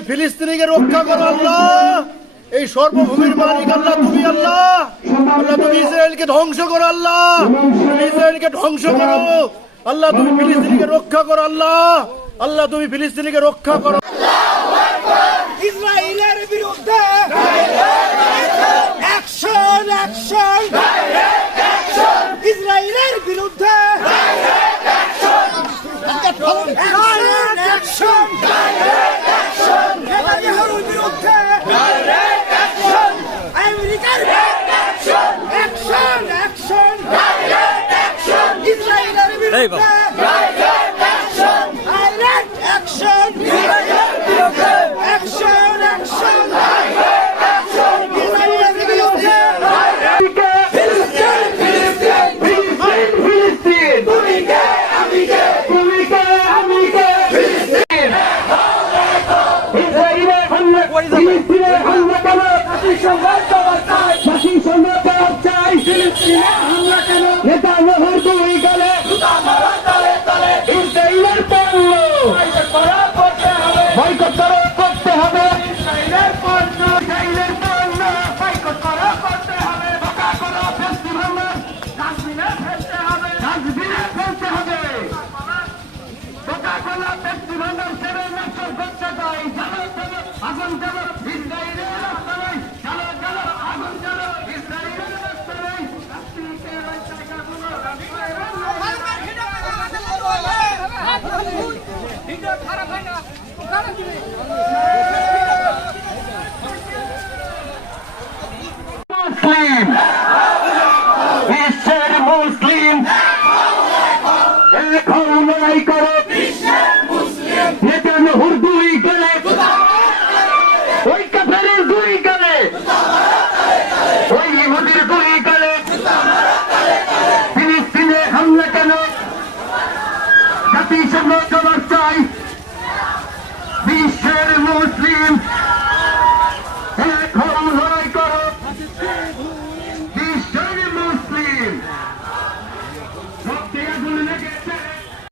তুমি ফিলিস্তিনিকে রক্ষা করো আল্লাহ। এই সর্বভূমির মালিক আল্লাহ তুমি আল্লাহ। আল্লাহ তুমি ইসরায়েলকে ধ্বংস করো আল্লাহ, তুমি ইসরায়েলকে ধ্বংস করো আল্লাহ। তুমি ফিলিস্তিনিকে রক্ষা করো আল্লাহ। আল্লাহ তুমি ফিলিস্তিনিকে রক্ষা করো। ইসরায়েলের বিরুদ্ধে অ্যাকশন অ্যাকশন, ইসরায়েলের বিরুদ্ধে অ্যাকশন অ্যাকশন, নেতানিয়াহুর বিরুদ্ধে আমেরিকার অ্যাকশন অ্যাকশন, ইসরায়েলের বিরুদ্ধে ডাইরেক্ট অ্যাকশন, অ্যাকশন অ্যাকশন, ইসরায়েলের বিরুদ্ধে নেতানিয়াহুর দুই গালে ইসরায়েলের পণ্য বয়কট করতে হবে। ইসরায়েলের পণ্য বয়কট করতে হবে। বকা করো ফেস্টিভাল, ডাস্টবিনে ফেলতে হবে, ডাস্টবিনে ফেলতে হবে। বকা করো ফেস্টিভাল সেরে নষ্ট করতে চাই। চলো চলো আগুন চলো ইসরায়েলের রাস্তা নেই, চলো চলো আগুন চলো ইসরায়েলের রাস্তা নেই। মুসলিম বিশ্বের মুসলিম এখন লড়াই করো। নেতানিয়াহুর দুই গালে, ওই কাফেরের দুই গালে, ওই ইহুদির দুই গালে। ফিলিস্তিনে হামলা কেন? জাতিসংঘ জবাব চাই। বিশ্বের মুসলিম